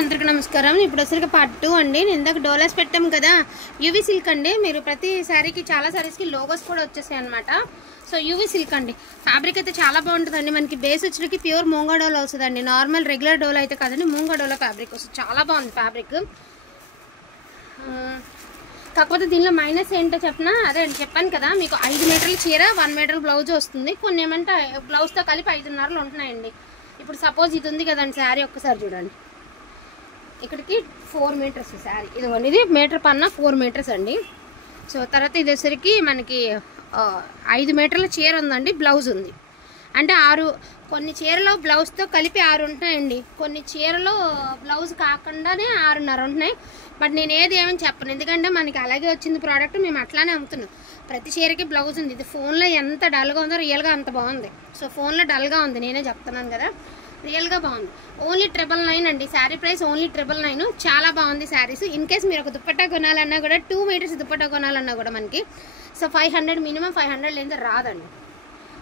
అందరికీ నమస్కారం. ఇప్పుడు వచ్చరికి పార్ట్ 2 అండి. నేను ఇందాక డోలాస్ పెట్టాం కదా, యూవీ సిల్క్ అండి. మీరు ప్రతి శారీకి చాలా శారీస్కి లోగోస్ కూడా వచ్చేసాయి అనమాట. సో యూవీ సిల్క్ అండి. ఫ్యాబ్రిక్ అయితే చాలా బాగుంటుందండి. మనకి బేస్ వచ్చరికి ప్యూర్ మూంగా డోలా వస్తుందండి. నార్మల్ రెగ్యులర్ డోలా అయితే కాదండి, మూంగా డోలా ఫ్యాబ్రిక్ వస్తుంది. చాలా బాగుంది ఫ్యాబ్రిక్. కాకపోతే దీనిలో మైనస్ ఏంటో చెప్పినా, అదే అండి చెప్పాను కదా, మీకు 5 మీటర్ల చీర 1 మీటర్ బ్లౌజ్ వస్తుంది. కొన్ని ఏమంటే బ్లౌజ్తో కలిపి 5.5 ఉంటున్నాయండి. ఇప్పుడు సపోజ్ ఇది ఉంది కదండి శారీ, ఒక్కసారి చూడండి. ఇక్కడికి 4 మీటర్స్ శారీ, ఇదిగోండి. ఇది మీటర్ పన్నా 4 మీటర్స్ అండి. సో తర్వాత ఇది వచ్చరికి మనకి 5 మీటర్ల చీర ఉందండి, బ్లౌజ్ ఉంది. అంటే 6, కొన్ని చీరలో బ్లౌజ్తో కలిపి 6 ఉంటున్నాయండి. కొన్ని చీరలో బ్లౌజ్ కాకుండానే 6.5 ఉంటున్నాయి. బట్ నేను ఏమని చెప్పను, ఎందుకంటే మనకి అలాగే వచ్చింది ప్రోడక్ట్, మేము అట్లానే అమ్ముతున్నాం. ప్రతి చీరకి బ్లౌజ్ ఉంది. ఇది ఫోన్లో ఎంత డల్గా ఉందో రియల్గా అంత బాగుంది. సో ఫోన్లో డల్గా ఉంది, నేనే చెప్తున్నాను కదా, రియల్గా బాగుంది. ఓన్లీ 999 అండి శారీ ప్రైస్, ఓన్లీ 999. చాలా బాగుంది శారీస్. ఇన్ కేస్ మీరు ఒక దుప్పట్టా కొనాలన్నా కూడా 2 మీటర్స్ దుప్పట్టా కొనాలన్నా కూడా మనకి సో 500 మినిమం 500 లేదా రాదండి.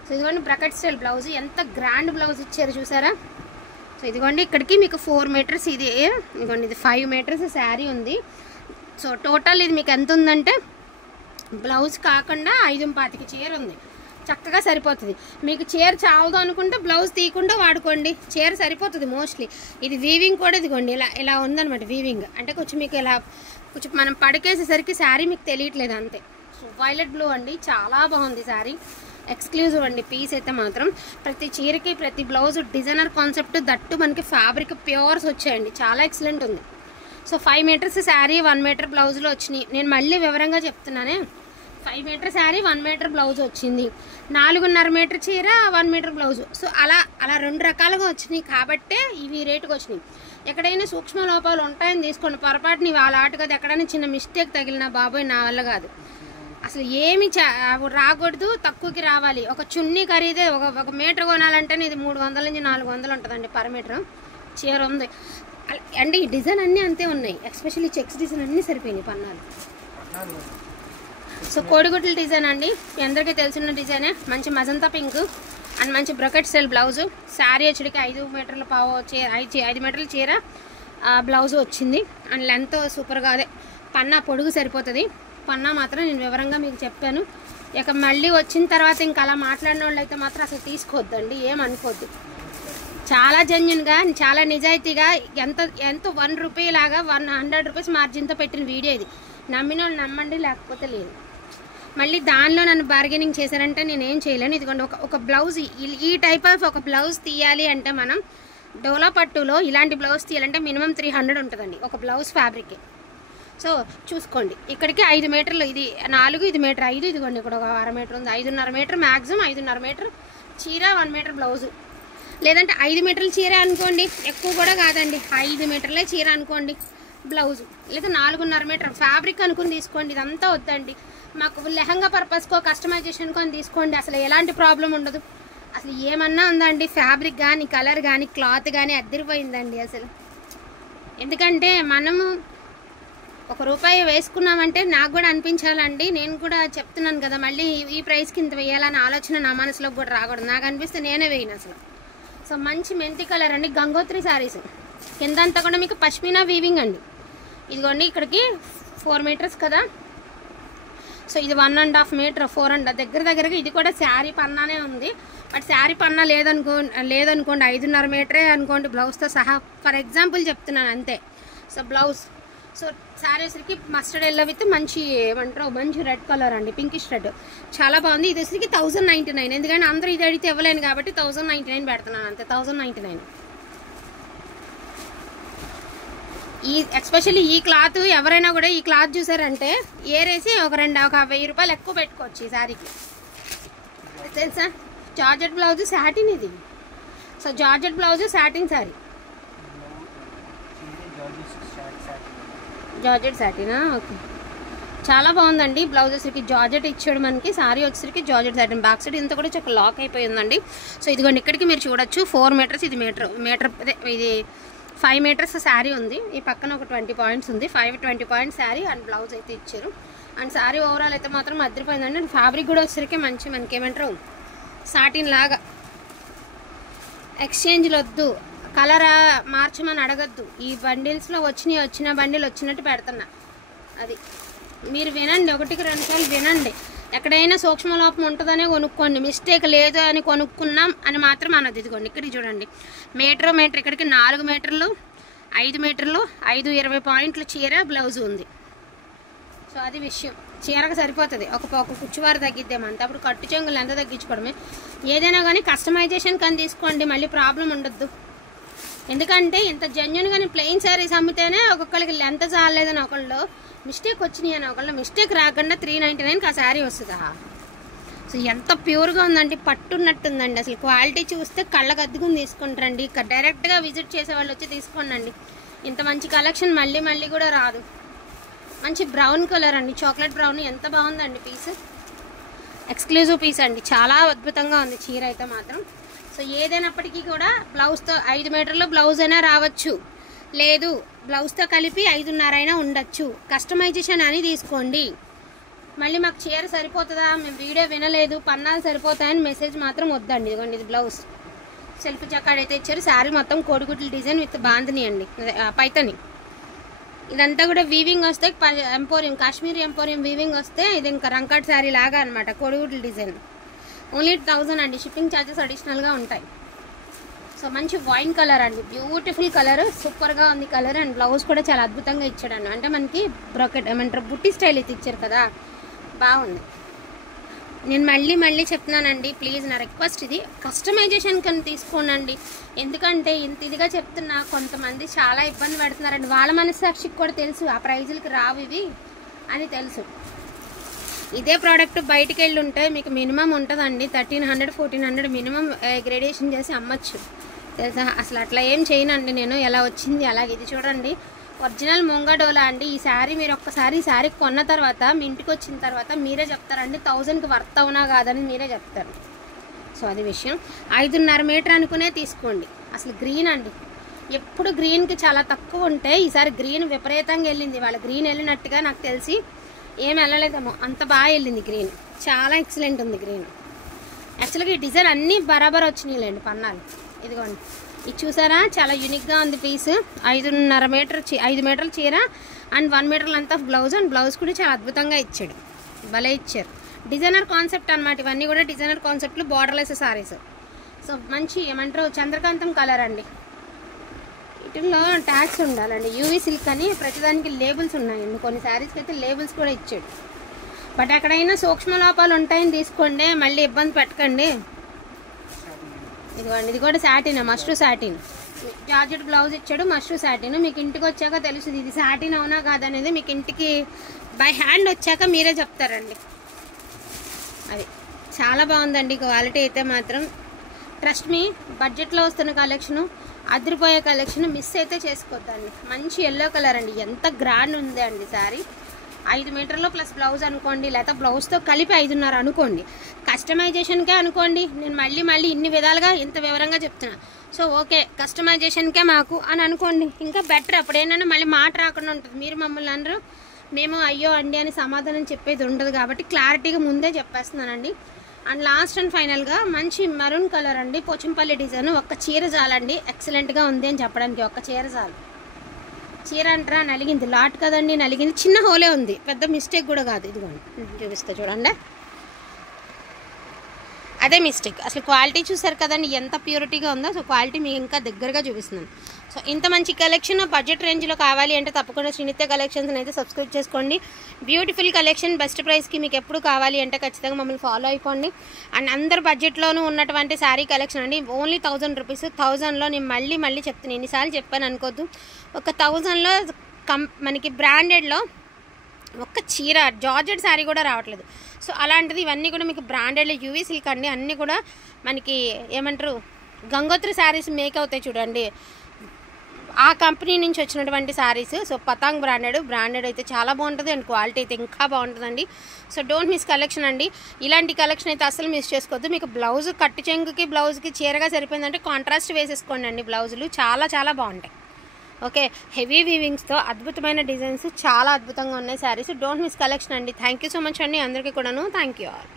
సో ఇదిగోండి బ్రకెట్ స్టైల్ బ్లౌజ్, ఎంత గ్రాండ్ బ్లౌజ్ ఇచ్చారు చూసారా. సో ఇదిగోండి ఇక్కడికి మీకు 4 మీటర్స్, ఇది ఇదిగోండి ఇది 5 మీటర్స్ శారీ ఉంది. సో టోటల్ ఇది మీకు ఎంత ఉందంటే బ్లౌజ్ కాకుండా 5.25 చీర ఉంది. చక్కగా సరిపోతుంది. మీకు చీర చావదు అనుకుంటే బ్లౌజ్ తీయకుండా వాడుకోండి, చీర సరిపోతుంది మోస్ట్లీ. ఇది వీవింగ్ కూడా ఇదిగోండి ఇలా ఉందన్నమాట. వీవింగ్ అంటే కొంచెం మీకు ఇలా కొంచెం మనం పడికేసేసరికి శారీ మీకు తెలియట్లేదు అంతే. సో వైలెట్ బ్లూ అండి, చాలా బాగుంది శారీ. ఎక్స్క్లూజివ్ అండి పీస్ అయితే మాత్రం. ప్రతి చీరకి ప్రతి బ్లౌజ్ డిజైనర్ కాన్సెప్ట్, దట్టు మనకి ఫ్యాబ్రిక్ ప్యూర్స్ వచ్చాయండి, చాలా ఎక్సలెంట్ ఉంది. సో 5 మీటర్స్ శారీ 1 మీటర్ బ్లౌజ్లో వచ్చినాయి. నేను మళ్ళీ వివరంగా చెప్తున్నానే, 5 మీటర్ శారీ 1 మీటర్ బ్లౌజ్ వచ్చింది. 4.5 మీటర్ చీర 1 మీటర్ బ్లౌజ్. సో అలా 2 రకాలుగా వచ్చినాయి కాబట్టే ఇవి రేటుకి వచ్చినాయి. ఎక్కడైనా సూక్ష్మ లోపాలు ఉంటాయని తీసుకోండి. పొరపాటుని వాళ్ళ ఆట కదా, ఎక్కడైనా చిన్న మిస్టేక్ తగిలినా బాబోయ్ నా వల్ల కాదు. అసలు ఏమి రాకూడదు, తక్కువకి రావాలి. ఒక చున్నీ ఖరీదే ఒక మీటర్ కొనాలంటేనే ఇది 300 నుంచి 400 ఉంటుందండి పర్ మీటర్. చీర ఉంది అంటే ఈ డిజైన్ అన్నీ అంతే ఉన్నాయి. ఎస్పెషల్లీ చెక్స్ డిజైన్ అన్నీ సరిపోయినాయి పన్నాలు. సో కోడిగుడ్ల డిజైన్ అండి, మీ అందరికీ తెలిసిన డిజైనే. మంచి మజంతా పింక్ అండ్ మంచి బ్రకెట్ స్టైల్ బ్లౌజు. శారీ వచ్చేటికి 5 మీటర్ల పావు చీర, 5 మీటర్ల చీర బ్లౌజు వచ్చింది. అండ్ లెంత్ సూపర్గా, అదే పన్నా పొడుగు సరిపోతుంది. పన్నా మాత్రం నేను వివరంగా మీకు చెప్పాను. ఇక మళ్ళీ వచ్చిన తర్వాత ఇంకా అలా మాట్లాడిన వాళ్ళు అయితే మాత్రం అసలు తీసుకోవద్దండి, ఏమనుకోవద్దు. చాలా జెన్యున్గా, చాలా నిజాయితీగా, ఎంత 1 రూపీ లాగా 100 రూపీస్ మార్జిన్తో పెట్టిన వీడియో ఇది. నమ్మిన వాళ్ళు నమ్మండి, లేకపోతే లేదు. మళ్ళీ దానిలో నన్ను బార్గెనింగ్ చేశారంటే నేనేం చేయలేను. ఇదిగోండి ఒక బ్లౌజ్, ఈ టైప్ ఆఫ్ ఒక బ్లౌజ్ తీయాలి అంటే మనం డోలా పట్టులో ఇలాంటి బ్లౌజ్ తీయాలంటే మినిమం 300 ఉంటుందండి ఒక బ్లౌజ్ ఫ్యాబ్రిక్కి. సో చూసుకోండి, ఇక్కడికి 5 మీటర్లు, ఇది 4, ఇది మీటర్ 5, ఇదిగోండి ఇక్కడ ఒక 1/2 మీటర్ ఉంది. 5.5 మీటర్ మ్యాక్సిమం, 5.5 మీటర్ చీర 1 మీటర్ బ్లౌజు. లేదంటే 5 మీటర్ల చీర అనుకోండి, ఎక్కువ కూడా కాదండి, 5 మీటర్లే చీర అనుకోండి బ్లౌజు. లేదా 4.5 మీటర్ ఫ్యాబ్రిక్ అనుకుని తీసుకోండి. ఇదంతా వద్దండి, మాకు లెహంగా పర్పస్కో కస్టమైజేషన్కో అని తీసుకోండి. అసలు ఎలాంటి ప్రాబ్లం ఉండదు. అసలు ఏమన్నా ఉందండి, ఫ్యాబ్రిక్ కానీ కలర్ కానీ క్లాత్ కానీ అద్దరిపోయిందండి అసలు. ఎందుకంటే మనము ₹1 వేసుకున్నామంటే నాకు కూడా అనిపించాలండి. నేను కూడా చెప్తున్నాను కదా, మళ్ళీ ఈ ప్రైస్కి ఇంత వేయాలని ఆలోచన నా మనసులోకి కూడా రాకూడదు. నాకు అనిపిస్తే నేనే వేయను అసలు. సో మంచి మెంతి కలర్ అండి, గంగోత్రి శారీస్. కిందంతా కూడా మీకు పష్మినా వీవింగ్ అండి. ఇదిగోండి ఇక్కడికి 4 మీటర్స్ కదా. సో ఇది 1.5 మీటర్, 4.5 దగ్గరగా. ఇది కూడా శారీ పన్నానే ఉంది. బట్ శారీ పన్నా లేదనుకోండి 5.5 మీటరే అనుకోండి బ్లౌజ్తో సహా. ఫర్ ఎగ్జాంపుల్ చెప్తున్నాను అంతే. సో బ్లౌజ్, సో శారీ వచ్చరికి మస్టర్డ్ ఎల్లో విత్ మంచి ఏమంటారు, మంచి రెడ్ కలర్ అండి, పింకిష్ రెడ్, చాలా బాగుంది. ఇది వచ్చరికి 1099. ఎందుకంటే అందరూ ఇది అడిగితే ఇవ్వలేను కాబట్టి 1099 పెడుతున్నాను అంతే, 1099. ఎస్పెషల్లీ ఈ క్లాత్ ఎవరైనా కూడా ఈ క్లాత్ చూసారంటే ఏరేసి ఒక 1000 రూపాయలు ఎక్కువ పెట్టుకోవచ్చు ఈ శారీకి, తెలుసా. జార్జెట్ బ్లౌజ్ సాటిన్ ఇది. So georgette blouse satin sari, georgette సాటినా, ఓకే. చాలా బాగుందండి. బ్లౌజ్ వచ్చరికి జార్జెట్ ఇచ్చాడు మనకి, శారీ వచ్చరికి జార్జెట్ సాటిన్. బ్యాక్ సైడ్ ఇంత కూడా చక్కగా లాక్ అయిపోయిందండి. సో ఇదిగోండి ఇక్కడికి మీరు చూడొచ్చు 4 మీటర్స్, ఇది మీటర్ అదే ఇది 5 మీటర్స్ శారీ ఉంది. ఈ పక్కన ఒక 20 పాయింట్స్ ఉంది. 20 పాయింట్స్ శారీ అండ్ బ్లౌజ్ అయితే ఇచ్చారు. అండ్ శారీ ఓవరాల్ అయితే మాత్రం అద్దరిపోయిందండి. అండ్ ఫ్యాబ్రిక్ కూడా వచ్చరికి మంచి మనకి ఏమంటారు సాటిన్ లాగా, ఎక్స్చేంజ్లు వద్దు, కలర్ మార్చమని అడగద్దు. ఈ బండిల్స్లో వచ్చిన బండిల్ వచ్చినట్టు పెడుతున్నా. అది మీరు వినండి, ఒకటికి 2 సార్లు వినండి. ఎక్కడైనా సూక్ష్మ లోపం ఉంటుందనే కొనుక్కోండి, మిస్టేక్ లేదు అని కొనుక్కున్నాం అని మాత్రం అన్నది. ఇదిగోండి ఇక్కడికి చూడండి, మీటర్ ఇక్కడికి 4 మీటర్లు, 5 మీటర్లు, 5-20 పాయింట్లు చీర బ్లౌజ్ ఉంది. సో అది విషయం. చీరకు సరిపోతుంది. ఒక కుచ్చువారు తగ్గిద్దాం అంతే. అప్పుడు కట్టు చెంగులు ఎంత తగ్గించుకోవడమే. ఏదైనా కానీ కస్టమైజేషన్ కానీ తీసుకోండి, మళ్ళీ ప్రాబ్లం ఉండొద్దు. ఎందుకంటే ఇంత జెన్యున్గానే ప్లెయిన్ శారీస్ అమ్మితేనే ఒక్కొక్కరికి లెంత్ చాలేదని ఒకళ్ళు, మిస్టేక్ వచ్చినాయి అని ఒకళ్ళు, మిస్టేక్ రాకుండా 399కి ఆ శారీ వస్తుందా. సో ఎంత ప్యూర్గా ఉందండి, పట్టున్నట్టుందండి. అసలు క్వాలిటీ చూస్తే కళ్ళకు అద్దుకుని తీసుకుంటారండి. డైరెక్ట్గా విజిట్ చేసే వాళ్ళు వచ్చి తీసుకోండి. ఇంత మంచి కలెక్షన్ మళ్ళీ మళ్ళీ కూడా రాదు. మంచి బ్రౌన్ కలర్ అండి, చాక్లెట్ బ్రౌన్. ఎంత బాగుందండి పీస్, ఎక్స్క్లూజివ్ పీస్ అండి. చాలా అద్భుతంగా ఉంది చీర అయితే మాత్రం. సో ఏదైనప్పటికీ కూడా బ్లౌజ్తో 5 మీటర్లు బ్లౌజ్ అయినా రావచ్చు, లేదు బ్లౌజ్తో కలిపి 5.5 అయినా ఉండొచ్చు. కస్టమైజేషన్ అని తీసుకోండి. మళ్ళీ మాకు చీర సరిపోతుందా, మేము వీడియో వినలేదు, పన్నాలు సరిపోతాయని మెసేజ్ మాత్రం వద్దండి. ఇదిగోండి ఇది బ్లౌజ్, సెల్ఫ్ జకాడ్ అయితే ఇచ్చారు. శారీ మొత్తం కోడిగుడ్ల డిజైన్ విత్ బాందిని అండి, పైతని. ఇదంతా కూడా వీవింగ్ వస్తే ఎంపోరియం, కాశ్మీరీ ఎంపోరియం వీవింగ్ వస్తే ఇది ఇంకా రంకట్ శారీ లాగా అనమాట, కోడిగుడ్ల డిజైన్. ఓన్లీ 1000 అండి, షిప్పింగ్ ఛార్జెస్ అడిషనల్గా ఉంటాయి. సో మంచి వైన్ కలర్ అండి, బ్యూటిఫుల్ కలర్, సూపర్గా ఉంది కలర్. అండ్ బ్లౌజ్ కూడా చాలా అద్భుతంగా ఇచ్చాడండి. అంటే మనకి బ్రాకెట్ ఏమంటారు, బుట్టి స్టైల్ అయితే ఇచ్చారు కదా, బాగుంది. నేను మళ్ళీ చెప్తున్నానండి, ప్లీజ్ నా రిక్వెస్ట్ ఇది, కస్టమైజేషన్ కన్నా తీసుకోనండి. ఎందుకంటే ఇంత ఇదిగా చెప్తున్నా కొంతమంది చాలా ఇబ్బంది పడుతున్నారండి. వాళ్ళ మనస్సాక్షికి కూడా తెలుసు ఆ ప్రైజులకి రావు ఇవి అని తెలుసు. ఇదే ప్రోడక్ట్ బయటికి వెళ్ళి ఉంటే మీకు మినిమం ఉంటుందండి 1300-1400 మినిమం గ్రేడేషన్ చేసి అమ్మచ్చు తెలుసా. అసలు అట్లా ఏం చేయనండి నేను, ఎలా వచ్చింది అలాగే. ఇది చూడండి, ఒరిజినల్ ముంగడోలా అండి. ఈ శారీ మీరు ఒక్కసారి ఈ శారీ కొన్న తర్వాత మీ ఇంటికి వచ్చిన తర్వాత మీరే చెప్తారండి 1000కి వర్త్ అవునా కాదని మీరే చెప్తారు. సో అది విషయం. 5.5 మీటర్ అనుకునే తీసుకోండి. అసలు గ్రీన్ అండి, ఎప్పుడు గ్రీన్కి చాలా తక్కువ ఉంటే ఈసారి గ్రీన్ విపరీతంగా వెళ్ళింది. వాళ్ళ గ్రీన్ వెళ్ళినట్టుగా నాకు తెలిసి ఏం వెళ్ళలేదేమో, అంత బాగా వెళ్ళింది గ్రీన్. చాలా ఎక్సలెంట్ ఉంది గ్రీన్. యాక్చువల్గా ఈ డిజైన్ అన్నీ బరాబర్ వచ్చినాయిలేండి పన్నాలు. ఇదిగోండి ఇది చూసారా, చాలా యూనిక్గా ఉంది పీస్. 5.5 మీటర్ 5 మీటర్ల చీర and 1 metre length of blouse. And blouse కూడా చాలా అద్భుతంగా ఇచ్చాడు, భలే ఇచ్చారు. డిజైనర్ కాన్సెప్ట్ అనమాట ఇవన్నీ కూడా, డిజైనర్ కాన్సెప్ట్లు, బార్డర్లెస్ సారీస్. సో మంచి ఏమంటారు చంద్రకాంతం కలర్ అండి. వీటిల్లో ట్యాగ్స్ ఉండాలండి, యూవీ సిల్క్ అని ప్రతిదానికి లేబుల్స్ ఉన్నాయండి. కొన్ని శారీస్కి అయితే లేబుల్స్ కూడా ఇచ్చాడు. బట్ ఎక్కడైనా సూక్ష్మ లోపాలు ఉంటాయని తీసుకోండి, మళ్ళీ ఇబ్బంది పెట్టకండి. ఇదిగోండి ఇది కూడా satin, mashru satin. Georgette blouse ఇచ్చాడు, మష్రూ సాటిన్. మీకు ఇంటికి వచ్చాక తెలుస్తుంది ఇది సాటిన్ అవునా కాదనేది. మీకు ఇంటికి బై హ్యాండ్ వచ్చాక మీరే చెప్తారండి. అది చాలా బాగుందండి క్వాలిటీ అయితే మాత్రం. ట్రస్ట్ మీ, బడ్జెట్లో వస్తున్న కలెక్షను, అదిరిపోయే కలెక్షన్, మిస్ అయితే చేసుకోవద్దండి. మంచి ఎల్లో కలర్ అండి, ఎంత గ్రాండ్ ఉంది అండి శారీ. 5 మీటర్లు ప్లస్ బ్లౌజ్ అనుకోండి, లేకపోతే బ్లౌజ్తో కలిపి 5.5 అనుకోండి, కస్టమైజేషన్కే అనుకోండి. నేను మళ్ళీ ఇన్ని విధాలుగా ఇంత వివరంగా చెప్తున్నా. సో ఓకే కస్టమైజేషన్కే మాకు అని అనుకోండి, ఇంకా బెటర్. అప్పుడేంటంటే మళ్ళీ మాట రాకుండా ఉంటుంది. మీరు మమ్మల్ని అందరూ మేము అయ్యో అండి అని సమాధానం చెప్పేది ఉండదు కాబట్టి క్లారిటీగా ముందే చెప్పేస్తున్నానండి. అండ్ లాస్ట్ అండ్ ఫైనల్గా మంచి మెరూన్ కలర్ అండి, పోచంపల్లి డిజైన్. ఒక్క చీర చాలండి, ఎక్సలెంట్గా ఉంది అని చెప్పడానికి. ఒక్క చీర చాలు. చీర అంటారా నలిగింది, లాట్ కదండి నలిగింది, చిన్న హోలే ఉంది, పెద్ద మిస్టేక్ కూడా కాదు. ఇదిగోండి చూపిస్తా చూడండి, అదే మిస్టేక్. అసలు క్వాలిటీ చూసారు కదండి ఎంత ప్యూరిటీగా ఉందో. సో క్వాలిటీ మీకు ఇంకా దగ్గరగా చూపిస్తున్నాను. సో ఇంత మంచి కలెక్షన్ బడ్జెట్ రేంజ్లో కావాలి అంటే తప్పకుండా శ్రీనిత్య కలెక్షన్స్ అయితే సబ్స్క్రైబ్ చేసుకోండి. బ్యూటిఫుల్ కలెక్షన్ బెస్ట్ ప్రైస్కి మీకు ఎప్పుడు కావాలి అంటే ఖచ్చితంగా మమ్మల్ని ఫాలో అయిపోండి. అండ్ అందరు బడ్జెట్లోనూ ఉన్నటువంటి శారీ కలెక్షన్ అండి. Only 1000 rupees. 1000లో నేను మళ్ళీ చెప్తున్నాను, ఎన్నిసార్లు చెప్పాను అనుకోద్దు. ఒక 1000లో మనకి బ్రాండెడ్లో ఒక్క చీర జార్జెట్ శారీ కూడా రావట్లేదు. సో అలాంటిది ఇవన్నీ కూడా మీకు బ్రాండెడ్లో యూవీ సిల్క్ అండి. అన్నీ కూడా మనకి ఏమంటారు గంగోత్రి శారీస్ మేక్ అవుతాయి చూడండి, ఆ కంపెనీ నుంచి వచ్చినటువంటి శారీస్. సో పతాంగ్ బ్రాండెడ్ అయితే చాలా బాగుంటుంది అండ్ క్వాలిటీ అయితే ఇంకా బాగుంటుందండి. సో డోంట్ మిస్ కలెక్షన్ అండి. ఇలాంటి కలెక్షన్ అయితే అసలు మిస్ చేసుకోవద్దు. మీకు బ్లౌజ్ కట్టు చెంగుకి బ్లౌజ్కి చీరగా సరిపోయిందంటే కాంట్రాస్ట్ వేసేసుకోండి అండి. బ్లౌజులు చాలా బాగుంటాయి. ఓకే, హెవీ వీవింగ్స్తో అద్భుతమైన డిజైన్స్, చాలా అద్భుతంగా ఉన్నాయి శారీస్. డోంట్ మిస్ కలెక్షన్ అండి. థ్యాంక్ యూ సో మచ్ అండి అందరికీ కూడాను. Thank you all.